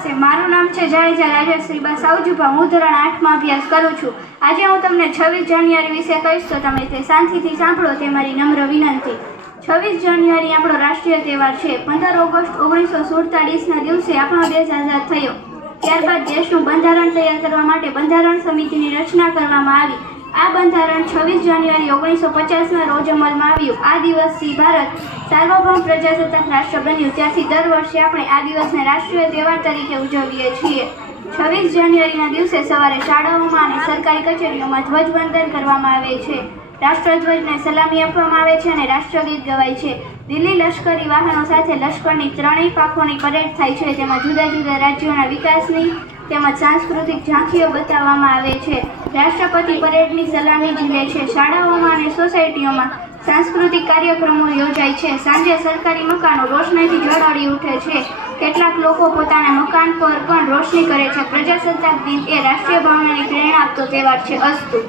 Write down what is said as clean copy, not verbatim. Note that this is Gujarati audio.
નમસ્તે, મારું નામ છે જાડેજા રાજશ્રી સાવજુભા। હું ધોરણ 8માં અભ્યાસ કરું છું। આજે હું તમને 26 જાન્યુઆરી વિશે કહીશ, તો તમે તે શાંતિથી સાંભળો, તે મારી નમ્ર વિનંતી। 26 જાન્યુઆરી આપણો રાષ્ટ્રીય તહેવાર છે। 15 ઓગસ્ટ 1947ના દિવસે આપણો દેશ આઝાદ થયો। ત્યારબાદ દેશનું બંધારણ તૈયાર કરવા માટે બંધારણ સમિતિની રચના કરવામાં આવી। આ બંધારણ 26 જાન્યુઆરી 1950ના રોજ અમલમાં આવ્યું। આ દિવસથી ભારત સાર્વભૌમ પ્રજાસત્તાક રાષ્ટ્ર બન્યું। ત્યારથી દર વર્ષે આપણે આ દિવસને રાષ્ટ્રીય તહેવાર તરીકે ઉજવીએ છીએ। 26 જાન્યુઆરીના દિવસે સવારે શાળાઓમાં અને સરકારી કચેરીઓમાં ધ્વજવંદન કરવામાં આવે છે। રાષ્ટ્રધ્વજને સલામી આપવામાં આવે છે અને રાષ્ટ્રગીત ગવાય છે। દિલ્હી લશ્કરી વાહનો સાથે લશ્કરની ત્રણેય પાંખોની પરેડ થાય છે। તેમાં જુદા જુદા રાજ્યોના વિકાસની તેમજ સાંસ્કૃતિક ઝાંખીઓ બતાવવામાં આવે છે। રાષ્ટ્રપતિ પરેડની સલામી ઝીલે છે। શાળાઓમાં અને સોસાયટીઓમાં સાંસ્કૃતિક કાર્યક્રમો યોજાય છે। સાંજે સરકારી મકાનો રોશનીથી ઝળહળી ઉઠે છે। કેટલાક લોકો પોતાના મકાન પર પણ રોશની કરે છે। પ્રજાસત્તાક દિન એ રાષ્ટ્રીય ભાવનાની પ્રેરણા આપતો તહેવાર છે। અસ્તુ।